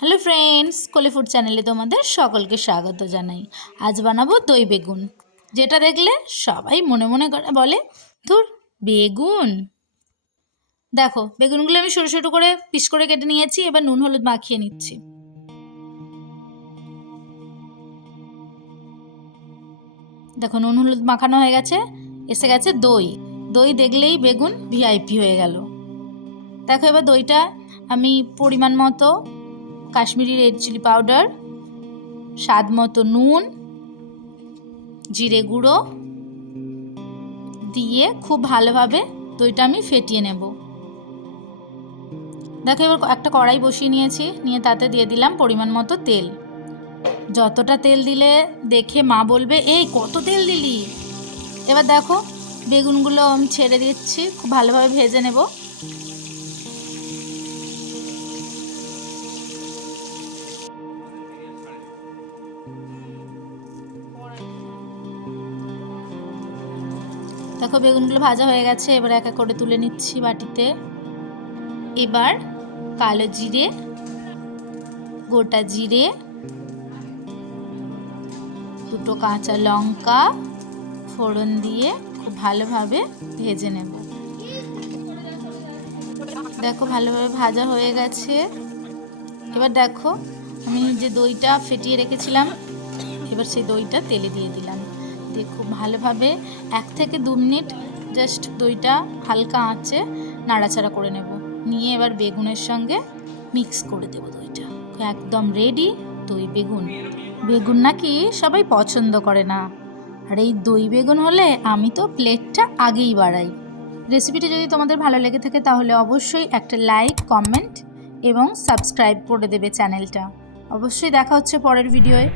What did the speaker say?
Hello friends, কোলে food চ্যানেলে তোমাদের সকলকে স্বাগত জানাই। আজ বানাবো দই বেগুন, যেটা দেখলে সবাই মনে মনে বলে ধুর বেগুন। দেখো, বেগুনগুলো আমি ছোটো ছোটো করে পিস করে কেটে নিয়েছি। এবার নুন হলুদ মাখিয়ে নিচ্ছি। দেখো, নুন হলুদ মাখানো হয়ে গেছে। এসে গেছে দই। দই দেখলেই বেগুন ভিআইপি হয়ে গেল। দেখো, এবার দইটা আমি পরিমাণ মতো কাশ্মীরি রেড চিলি পাউডার, স্বাদ মতো নুন, জিরে গুঁড়ো দিয়ে খুব ভালোভাবে দইটা আমি ফেটিয়ে নেব। দেখো, এবার একটা কড়াই বসিয়ে নিয়েছি, নিয়ে তাতে দিয়ে দিলাম পরিমাণ মতো তেল। যতটা তেল দিলে দেখে মা বলবে এই কত তেল দিলি। এবার দেখো, বেগুনগুলো আমি ছেড়ে দিচ্ছি, খুব ভালোভাবে ভেজে নেব। দেখো, বেগুনগুলো ভাজা হয়ে গেছে। এবার এক এক করে তুলে নিচ্ছি বাটিতে। এবার কালো জিরে, গোটা জিরে, দুটো কাঁচা লঙ্কা ফোড়ন দিয়ে খুব ভালোভাবে ভেজে নেব। দেখো, ভালোভাবে ভাজা হয়ে গেছে। এবার দেখো, আমি যে দইটা ফেটিয়ে রেখেছিলাম, এবার সেই দইটা তেলে দিয়ে দিলাম। দিয়ে খুব ভালোভাবে 1 থেকে 2 মিনিট জাস্ট দইটা হালকা আঁচে নাড়াচাড়া করে নেব। নিয়ে এবার বেগুনের সঙ্গে মিক্স করে দেব দইটা। একদম রেডি দই বেগুন। বেগুন নাকি সবাই পছন্দ করে না, আর এই দই বেগুন হলে আমি তো প্লেটটা আগেই বাড়াই। রেসিপিটা যদি তোমাদের ভালো লেগে থাকে তাহলে অবশ্যই একটা লাইক, কমেন্ট এবং সাবস্ক্রাইব করে দেবে চ্যানেলটা। অবশ্যই দেখা হচ্ছে পরের ভিডিওয়ে।